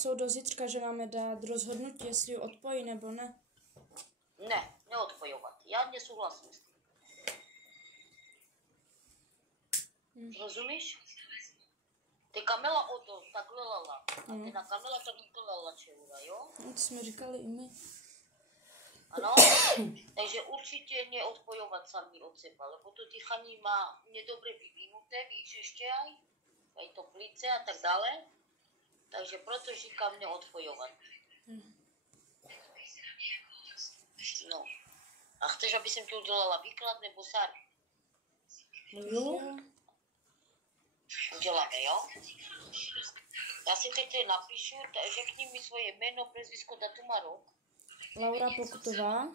chcou do zítřka, že máme dát rozhodnutí, jestli ju odpojí nebo ne. Ne, neodpojovat. Já nesouhlasím s tím. Rozumíš? Ty Kamila o to takhle lala. A ty na Kamila takhle lala čeura, jo? No, to jsme říkali i my. Ano? Takže určitě neodpojovat sami od seba, lebo to dýchanie má nedobre vyvinuté, víš, ešte aj to plice a tak dále. Takže proto říkám neodpojovat. No. A chceš, aby som ti udělala výklad nebo sár? Jo. Uděláme, jo? Já si teď napíšu, řekni mi svoje jméno, prezvisko, datum a rok. Laura Pokutová.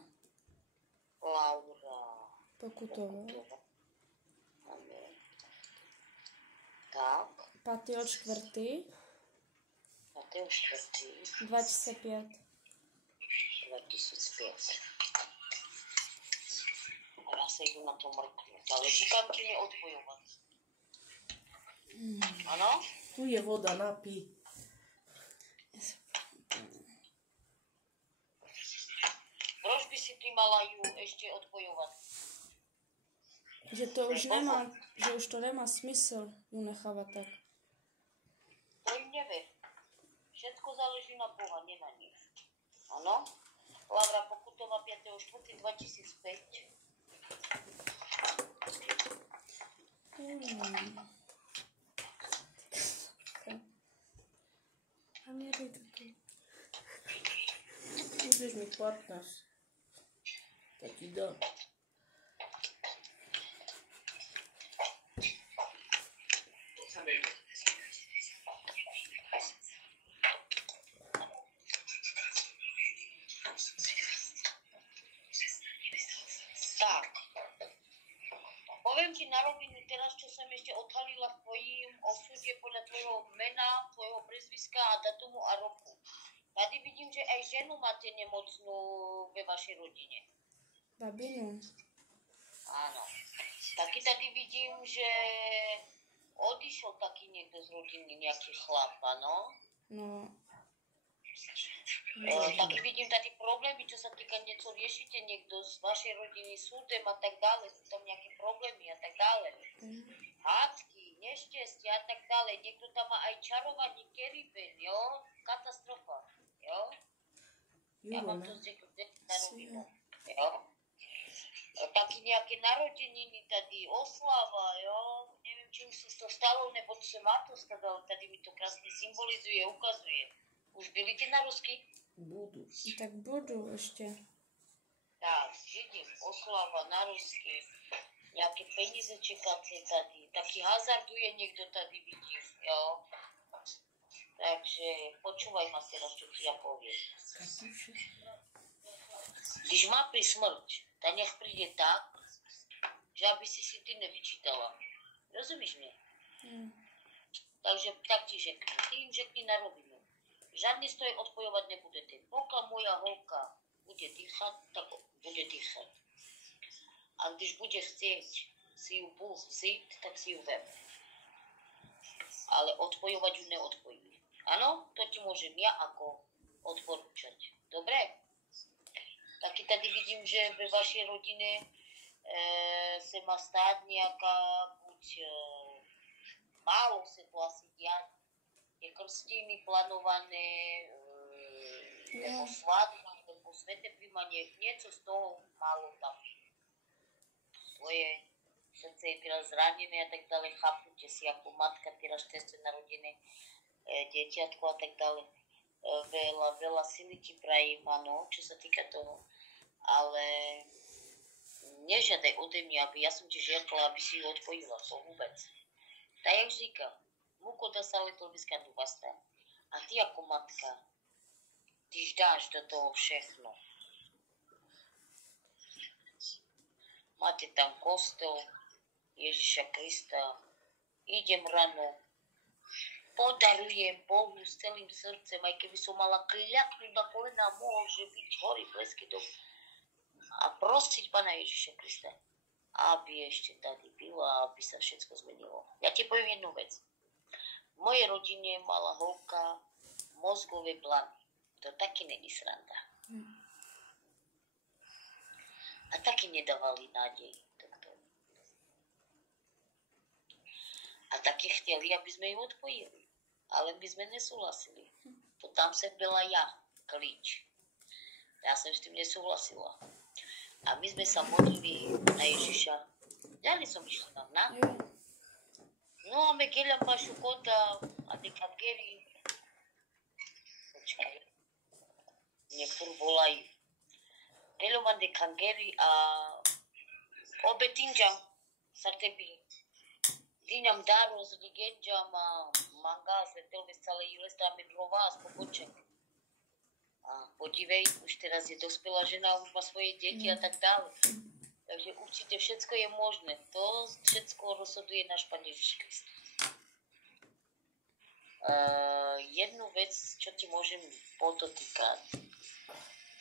Laura Pokutová. Tak. 5.4. 5.4. 2005. 2005. A já se jdu na to mrknout, ale říkám ti neodpojovat. Ano? Tu je voda, napí. Proč by si ty mala ju ještě odpojovat? Že to už nemá, že už to nemá smysl ju nechávat tak. To jim nevěř. Všetko záleží na Boha, ne na nich. Ano? Laura Pokutová 5.4.2005. A mě dejte to. Můžeš mi 15. Tak ti dám. Tak. Poviem ti na rovinu teraz, čo som ešte odhalila v tvojím osude podľa tvojho mena, tvojho prezviska a datumu a roku. Tady vidím, že aj ženu máte nemocnú ve vašej rodine. Babinu. Áno. Taky tady vidím, že odišiel taký niekto z rodiny, nejaký chlap, áno? No. Taky vidím tady problémy, čo sa týka niečo riešite niekto z vašej rodiny súdem a tak dále, sú tam nejaké problémy a tak dále. Hádky, nešťastie a tak dále, niekto tam má aj čarovaný keriben, jo? Katastrofa, jo? Ja mám to zdieľať na rovinu, jo? Taky nejaké narodeniny tady, oslava, jo? Neviem, či už sa to stalo, nebo čo má to stať, ale tady mi to krásne symbolizuje, ukazuje. Už byli ty na Rusky? Budu. Tak budu ještě. Tak, vidím, oslava na Rusky, nejaké peníze čekáte tady, taky hazarduje niekto tady, vidím, jo? Takže počúvaj ma teraz, čo ti ja poviem. Když má pri smrť, tak nech príde tak, že aby si ty nevyčítala. Rozumíš mě? Takže tak ti řekni, ty im řekni na rovinu. Žádný stroj odpojovat nebudete. Pokud moja holka bude dýchat, tak bude dýchat. A když bude chcieť si ju Bůh vzít, tak si ju vem. Ale odpojovat ju neodpojí. Ano, to ti môžem ja ako odporúčať. Dobre? Taky tady vidím, že ve vašej rodine se má stát nejaká buď málo se to asi diať, je krstiny plánované, nebo svadba, nebo sveté príjmanie, niečo z toho málo tam. Tvoje srdce je teraz zranené a tak dále, chápete si ako matka, teraz ste narodené dieťatko a tak dále. Veľa sily ti prajem, áno, čo sa týka toho, ale nežiadaj ode mňa, aby ja som ti žiadala, aby si ju odpojila, to vôbec. Tak jak říkám, muko da sa letol vyskať do basta. A ty ako matka, ty dáš do toho všechno. Máte tam kostol Ježiša Krista, idem rano, podarujem Bohu s celým srdcem, aj keby som mala kľaknúť na kolena, môže byť hory, blesky dom. A prosiť Pána Ježiša Krista, aby ešte tady bylo a aby sa všetko zmenilo. Ja ti poviem jednu vec. V mojej rodine mala holka mozgové blany. To taky není sranda. A taky nedávali nádej doktor. A taky chtěli, aby jsme ji odpojili. Ale my jsme nesouhlasili. To tam jsem byla já, klíč. Já jsem s tím nesouhlasila. A my jsme se modlili na Ježiša. Já nejsem išla na. No a my keľam vašu konta a ty kangery. Počkaj. Niektorú volajú. Keľam a ty kangery a obe tinjam sa tebi. Tinjam daro z ligenjam a manga z televizí celé ilestáme pro vás, pokoček. A podívej, už teraz je dospělá žena, už má svoje děti a tak dále. Takže určitě všecko je možné. To všecko rozhoduje náš Pán Ježiš Kristus. Jednu věc, čo ti můžem podotýkat.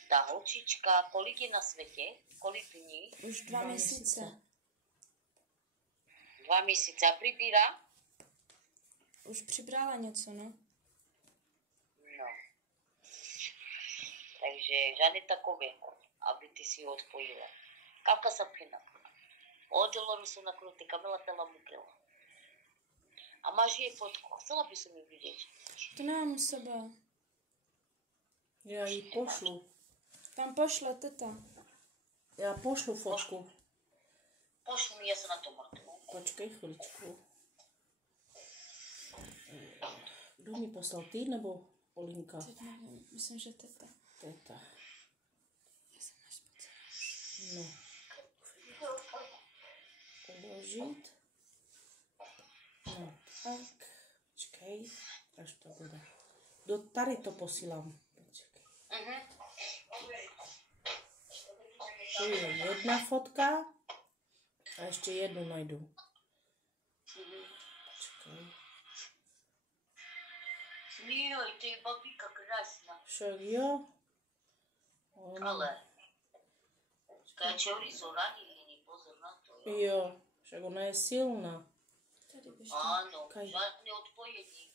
Ta holčička, kolik je na světě? Kolik dní? Už 2 měsíce. 2 měsíce. A přibírá? Už přibrala něco, no. No. Takže žádný takového, aby ty si ho odpojila. Kavka sa pchina. Od Doloru sú nakruté, Kamila tela mukela. A máš jej fotku. Chcela by som ju vidieť. To nemám u sebe. Ja ji pošlu. Tam pošle teta. Ja pošlu fotku. Pošli mi, ja sa na to mrtvu. Počkej chvíličku. Kdo mi poslal, ty nebo Olinka? Teď nevím, myslím, že teta. Teta. Já jsem až spocela. No. Uložit. No tak. Počkej, až to bude. Do tady to posílám. Počkej. Tu je jedna fotka. A ještě jednu najdu. Počkej. Joj, to je babíka krásna. Však jo. Ona... Ale. Kačeuri sú ranili, pozor na to. Jo, však ona je silná. Tady běž. Áno, Kaj. žádné odpojení.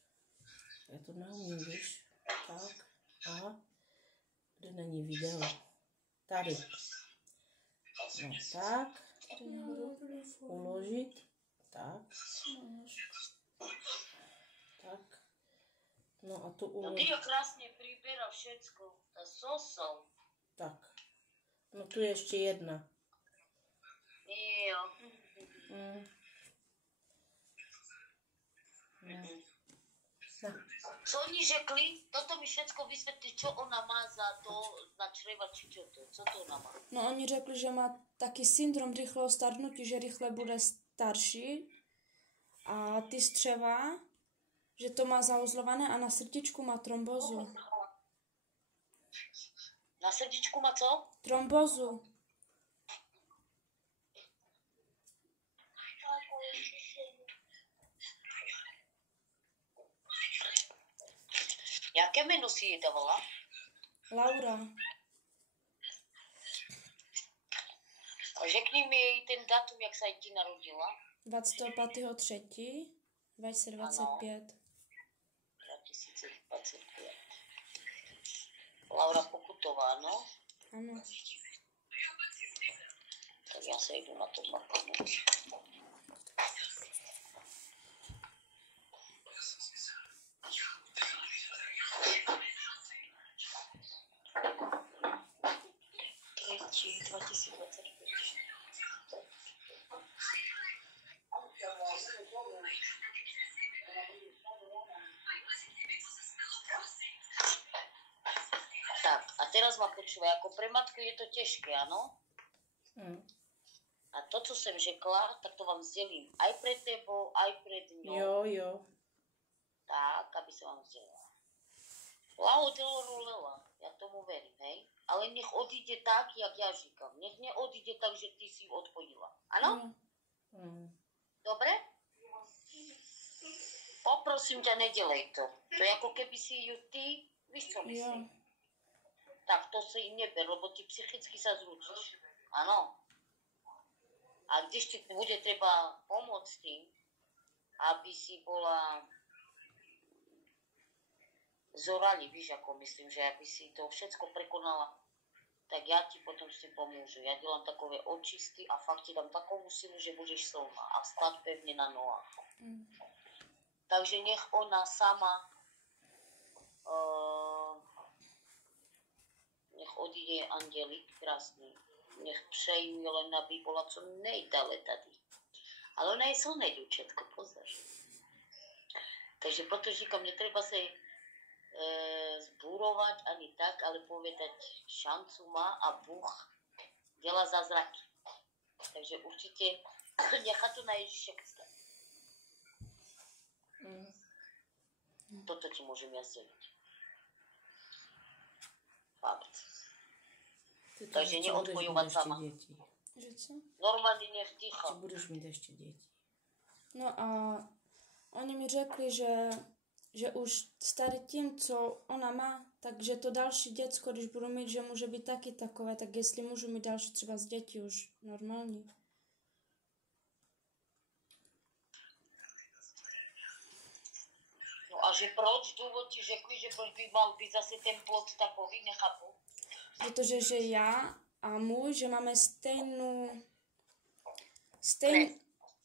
Já to neumím, víš. Tak. A kde není video? Tady. No tak. Uložit. Tak. Tak. No a tu No ty uložit. jo krásne pribera všetko. Tá sosou. Tak. No tu je ještě jedna. Jo. Mm. No. No. Co oni řekli? Toto mi všetko vysvětlí, čo ona má za to na čreva, či čo to? Co to ona má? No oni řekli, že má taky syndrom rychlého stárnutí, že rychle bude starší. A ty střeva, že to má zauzlované a na srdíčku má trombozu. Na srdíčku má co? Trombozu. Jaké jméno si jej dávala? Laura. A řekni mi ten datum, jak se ti narodila. 25.3. 2025. 2025. Laura Pokutová, no? Ano. Tak já se jdu na to mrknout. Třetí, 2025. Tak, a teraz ma počúva, jako pre matku je to těžké, ano? Mm. A to, co jsem řekla, tak to vám sdělím aj pre tebou, aj pred ňou. Jo, jo. Tak, aby se vám sdělila. Lao Deloru Lela, já tomu verím, hej? Ale nech odjde tak, jak já říkám. Nech neodjde tak, že ty si ji odpojila. Ano? Mm. Dobre? Poprosím ťa, nedělej to. To je jako keby si ju ty, víš co myslím? Jo. Tak to se jí neber, lebo ty psychicky sa zručíš. Ano. A když ti bude treba pomôcť tým, aby si bola zorali, víš, ako myslím, že aby si to všetko prekonala, tak ja ti potom s tým pomôžu. Ja dělám takové očisty a fakt ti dám takovou silu, že budeš silná a stát pevně na nohách. Takže nech ona sama nech odjde andělik krásný. Nech přejí len, aby bola co nejdale tady. Ale ona je silné děvčatko, pozor. Takže proto říkám, netreba se zbúrovať ani tak, ale povedať, šancu má a Bůh dělá zázraky. Takže určitě nechá to na Ježíše Krista. Toto ti môžem ja sdělit. Fakt. Takže neodbojovat sama. Že co? Normálně nech ticho. Či budeš mít ještě děti. No a oni mi řekli, že už s tady tím, co ona má, takže to další děcko, když budu mít, že může být taky takové, tak jestli můžu mít další třeba z dětí už normální. No a že proč? Důvod ti řekli, že proč by mal být zase ten plod takový, nechápu. Protože že já a můj, že máme stejnou,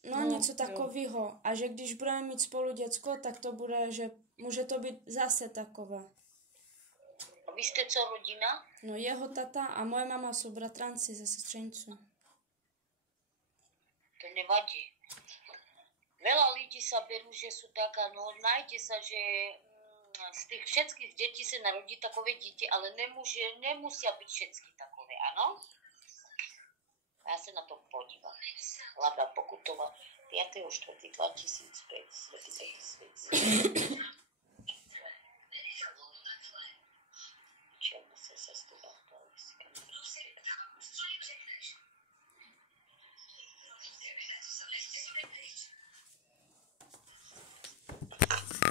no něco takového. A že když budeme mít spolu děcko, tak to bude, že může to být zase takové. A vy jste co, rodina? No jeho tata a moje mama jsou bratranci ze sestřeniců. To nevadí. Veľa lidí sa berú, že sú taká, no nájde sa, že z tých všetkých detí sa narodí takové dieťa, ale nemusia byť všetky takové, áno? A ja sa na to podívam. Lada Pokutová, 5.4.2005, Svetý Pekný svet. Černá sa stupa,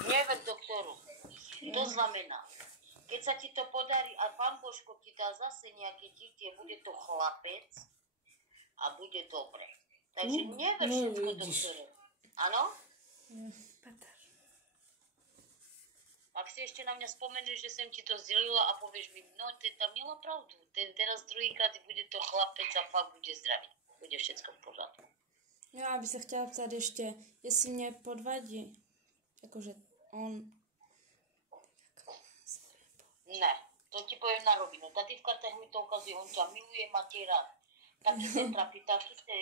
Never doktoru. To znamená, keď sa ti to podarí a pán Božko ti dá zase nejaké dieťa, bude to chlapec a bude dobre. Takže never všetko doktoru. Áno? Ak si ešte na mňa spomeneš, že som ti to zdelila a povieš mi, no ty tam měla pravdu. Teraz druhýkrát bude to chlapec a fakt bude zdravý. Bude všetko v pořádku. Já bych se chtěla ptát ještě, jestli mě podvadí. Jakože on... Ne, to ti poviem na rovinu. Tady v kartách mi to ukazuje, on ťa miluje, má tě rád. Taky se trapí, taky se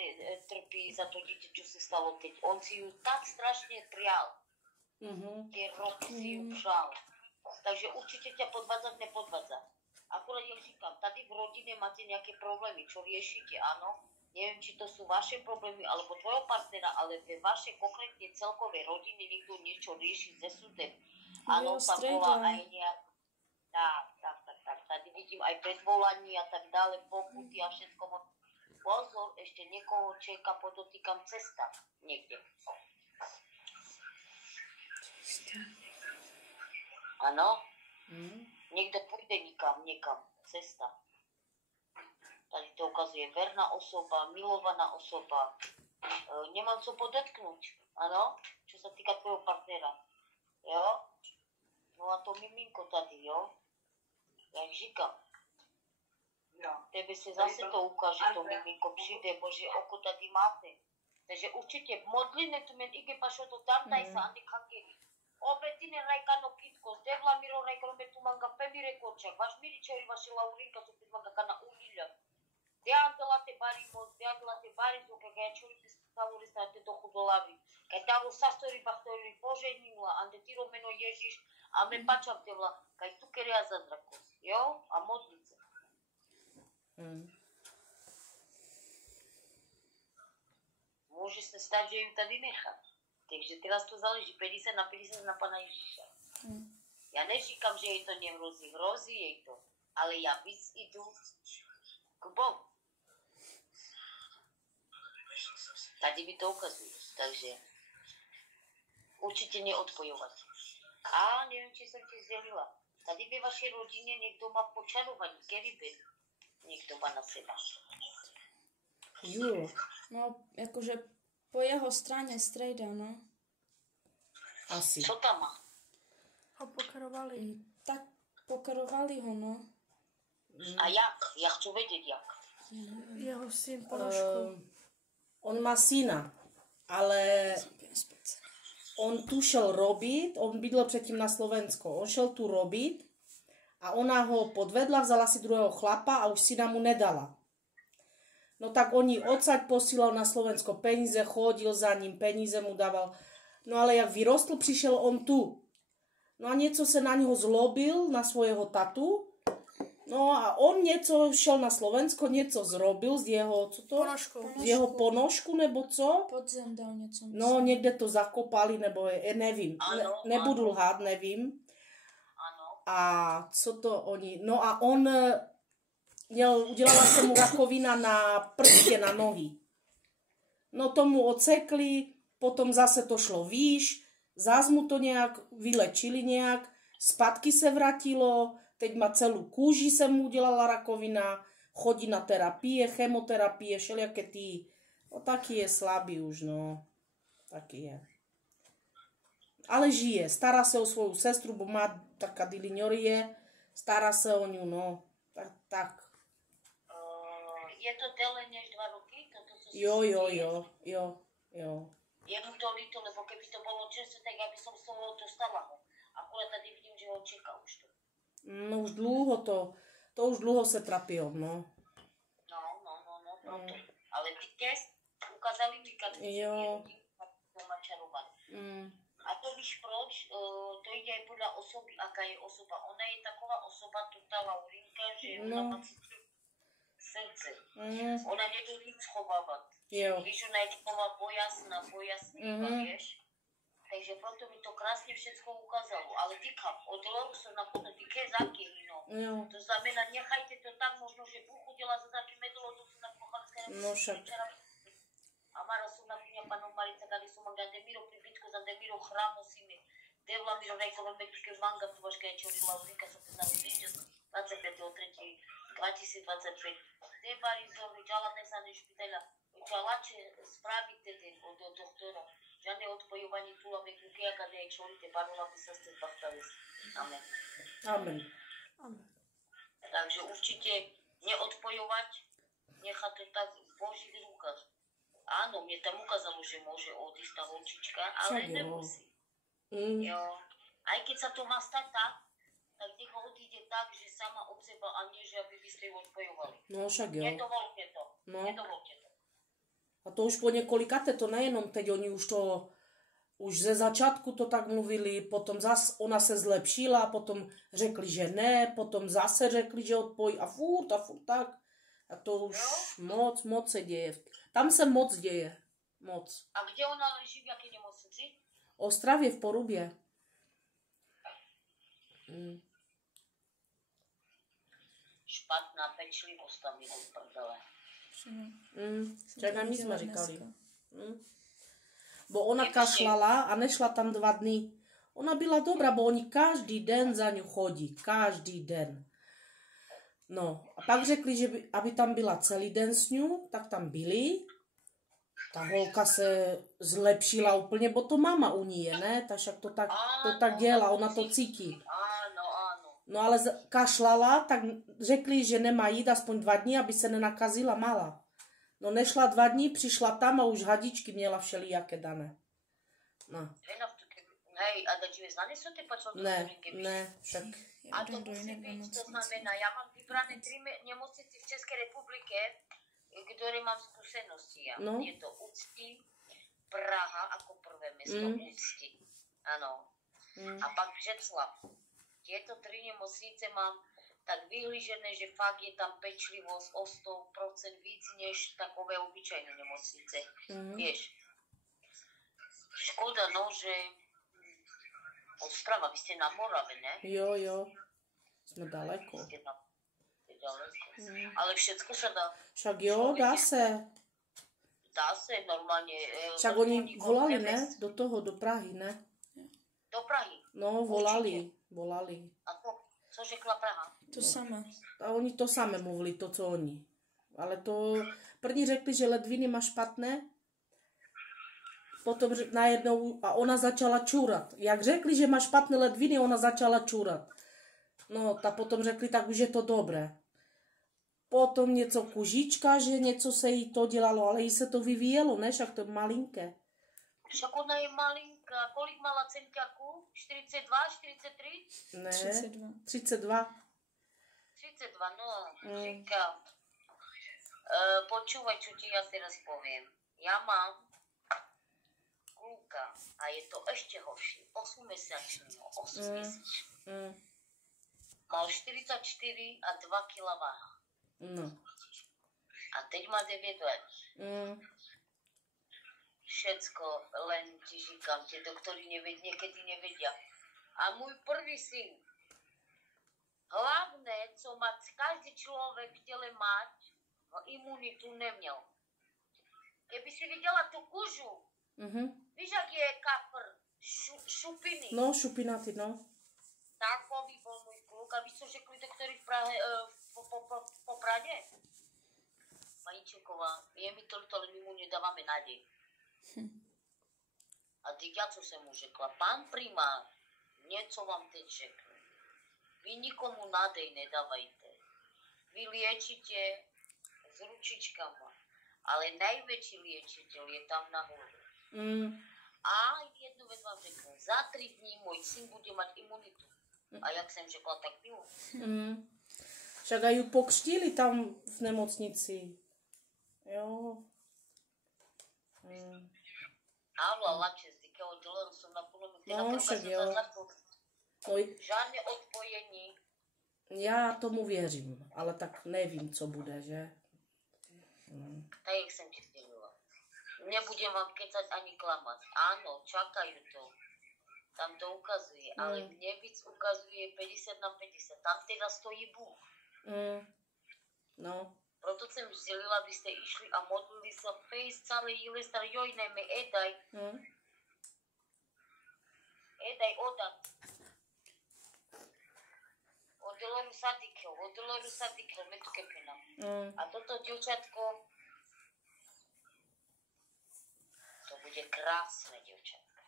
trpí za to dítě, čo se stalo teď. On si ju tak strašně prial. Tie roky si ju přál. Takže určitě ťa podvádzať nepodvádza. Akurát, jak říkám, tady v rodine máte nějaké problémy, čo riešite, áno? Neviem, či to sú vaše problémy, alebo tvojho partnera, ale ve vašej konkrétne celkovej rodine niekto niečo rieši ze súdem. Áno, tam bola aj nejak... Tak. Tady vidím aj predvolanie a tak dále, pokuty a všetko. Pozor, ešte niekoho čeká, podotýkam, cesta niekde. Áno? Niekto pôjde niekam, cesta. Tady to ukazuje verná osoba, milovaná osoba. Nemám co podotknúť, áno? Čo sa týka tvojho partnera. Jo? No a to miminko tady, jo? Jak říkám. Tebe se zase to ukáže, to miminko přijde, Bože oko tady máte. Takže určitě modlíme tu men ige pašoto tamtaj sa andi kankeri. Obetine raikano kitko, devla miro raikano betu manga pemire kočak, vaš miričeri vaši laurinka su pit manga kana unilja. Deangela te barimos, deangela te barizo, kaj ga čuri te stavuri sa te dohu dolavi. Kaj tavo sastori baktori poženila, ande tiro meno Ježiš, a me pačam te vla, kaj tu kerea zazrakos, jo? A modlice. Môže sa stať, že ju tady nechá. Takže teraz to záleží 50 na 50 na Pana Ježiša. Ja neříkam, že jej to nehrozí, hrozí jej to. Ale ja víc idu k Bohu. Tady mi to ukazujú, takže určite neodpojovať. A neviem, či som ti zdelila. Tady ve vašej rodine niekto má počarovaní, keribet. Niekto má na seba. Jo. No, jakože po jeho straně strejda, no. Asi. Co tam má? Ho pokarovali. Tak pokerovali ho, no. A jak? Ja chcú vedieť, jak. Jeho syn ponožku. On má syna, ale on tu šel robiť, on bydlel předtím na Slovensko, on šel tu robiť a ona ho podvedla, vzala si druhého chlapa a už syna mu nedala. No tak oni odsaď posílal na Slovensko peníze, chodil za ním, peníze mu dával. No ale jak vyrostl, přišel on tu. No a něco se na něho zlobil, na svojho tatu. No a on něco šel na Slovensko, něco zrobil z jeho, co to? Ponožku. Z jeho ponožku nebo co? Podzem dal něco. Myslím. No někde to zakopali, nebo nevím. Ano, Nebudu lhát, nevím. Áno. A co to oni... No a on udělala se mu rakovina na prstě, na nohy. No tomu odsekli, potom zase to šlo výš, zás mu to nějak vylečili nějak, zpátky se vrátilo, teď má celou kůži, se mu udělala rakovina, chodí na terapie, chemoterapie, všelijaké ty. No taky je slabý už, no. Taky je. Ale žije, stará se o svou sestru, bo má taká dyliňorie, stará se o ňu, no. Tak. Je to déle než 2 roky? Toto, co Jo. Je mu to líto, lebo keby to bolo čerstvé, tak ja by som z toho dostala ho. Akurát tady vidím, že ho čeká už to. No už dlouho to už dlouho se trapí, no. No, proto. Ale vidíte, ukázali mi, kad Jo. má čarovať. A to víš proč? To ide aj podľa osoby, aká je osoba. Ona je taková osoba, tá Laurinka, že ona má srdce. Ona nedá nic schovávať. Jo. Víš, ona je taková bojasná, vieš? Takže proto mi to krásne všetko ukázalo. Ale týka, od loru som nakonec, týka zakýli, no. Jo. To znamená, nechajte to tak, možno, že Bůh udělá za taký medlo, to sa na pochalské. No však. Amara sú na piňa panom Marica, kadi sú manga Demiro pribitko za Demiro chrámu sime. Devla Miro najkolombe tuške manga, tu vaška je čori Laurinka, sa poznali víš, 25.3.2025. Debari zorni, čala nesane špitala. Čalače spraviť tedy od doktora. Žiadne odpojovanie túlame kukia, kada je čorite, parola by sa ste zbachtali. Amen. Amen. Takže určite neodpojovať, nechať to tak v Božích rukách. Áno, mne tam ukázalo, že môže odísť tá holčička, ale nemusí. Jo. Aj keď sa to má stať tak nech ho odíde tak, že sama od seba a nie, že aby vy ste ju odpojovali. No však jo. Nedovolte to. No. Nedovolte to. A to už po několikáté, to nejenom teď, oni už ze začátku to tak mluvili, potom zase ona se zlepšila, potom řekli, že ne, potom zase řekli, že odpojí a furt tak. A to už moc se děje. Tam se moc děje. Moc. A kde ona leží, v jaké nemocnici? Ostravě v Porubě. Špatná pečlivost tam je od prdele. Čak my jsme říkali. Bo ona kašlala a nešla tam 2 dny. Ona byla dobrá, bo oni každý den za ňu chodí. Každý den. No a pak řekli, že aby tam byla celý den s ňu, tak tam byli. Ta holka se zlepšila úplně, bo to mama u ní je, ne? Tak však to tak dělá, ona to cítí. No ale kašlala, tak řekli, že nemá jít aspoň 2 dny, aby se nenakazila mala. No nešla 2 dny, přišla tam a už hadičky měla všelijaké dané. No. Hej, a da ti znali sú tie počal? Ne, však. A to musí byť, to znamená, ja mám vybrané 3 nemocnice v Českej republike, ktoré mám skúsenosti. Ja. No. Je to Ústí, Praha ako prvé mesto, Ústí. Áno. A pak Břeclav. Tieto 3 nemocnice mám tak vyhlížené, že fakt je tam pečlivosť o 100% víc než takové obyčajné nemocnice. Vieš. Škoda, no, že Ostrava, vy ste na Morave, ne? Jo. Jsme daleko. Ale všetko sa dá. Však jo, dá se. Dá se normálne. Však oni volali, ne? Do Prahy, ne? Do Prahy? No, volali. A to, co řekla Praha? To samé. A oni to samé mluvili, to co oni. Ale to první řekli, že ledviny má špatné. potom najednou a ona začala čůrat. Jak řekli, že má špatné ledviny, ona začala čůrat. No, ta potom řekli, tak už je to dobré. Potom něco kužička, že něco se jí to dělalo, ale jí se to vyvíjelo, ne? Však to je malinké. Však ona je malinká. Kolik mala centiaku? 42, 43? Ne, 32. 32. 32, no, říkám. Počúvaj, čo ti ja teraz poviem. Ja mám kluka a je to ešte horšie. 8-mesačného, 8-mesačného. Mal 44 a 2 kg váha. No. A teď má 9 let. Všetko, len ti říkám, tie doktori niekedy nevedia. A môj prvý syn, hlavné, co má každý človek v tele mať, imunitu neměl. Kdyby si viděla tu kůžu, víš, jak je kapr, šupiny. No, šupinaty, no. Takový byl můj kluk. A víš, co řekli doktory v Prahe, po Prahe? Majíčeková, je mi to, ale my mu nedáváme nádej. A teď já, co jsem mu řekla, pán primár, něco vám teď řeknu. Vy nikomu nádej nedávajte. Vy liečite s ručičkama, ale najväčší liečiteľ je tam nahoru. A jednu vec vám řeknu, za 3 dní môj syn bude mať imunitu. A jak jsem řekla, tak bylo. Však aj ju pokřtili tam v nemocnici. Jo. Áno, lače, z dikého doloru som na plnom, No, však jo. No, žádné odpojení. já tomu věřím, ale tak nevím, co bude, že? Tak jak jsem ti sdělila. Nebudem vám kecať ani klamat. Áno, čakajú to. Tam to ukazuje, ale mne víc ukazuje 50/50. Tam teda stojí Bůh. No. Proto jsem sdělila, abyste išli a modlili sa fejs celé jile star jojneme edaj. Edaj odat. Od doloru sadikho, me tu kepina. A toto dievčatko, to bude krásne dievčatko.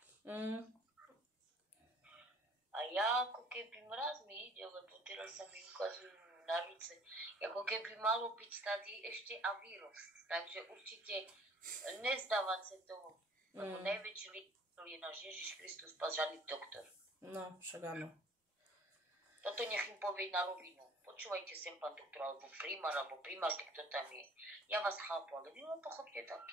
A ja ako keby mraz mi ide, lebo teraz sa mi ukazujú na ruce, ako keby malo byť tady ešte a výrost. Takže určite nezdávať sa toho, lebo najväčší liečiteľ je náš Ježiš Kristus, pas žiadny doktor. No, však áno. Toto nech im povie na rovinu. Počúvajte sem, pán doktor, alebo primárka, kto tam je. Ja vás chápu, ale vy ho pochopte tak.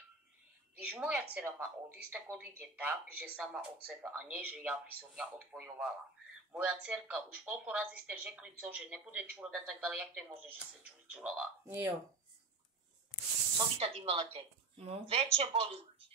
Když moja dcera má odísť, tak odíde tak, že sama od seba, a nie, že ja by som ja odpojovala. Moja dcerka, už koľko razy ste řekli, co, že nebude čúrať a tak ďalej, jak to je možné, že sa čúrala? Jo. Co vy tady melete? No. Veče boli,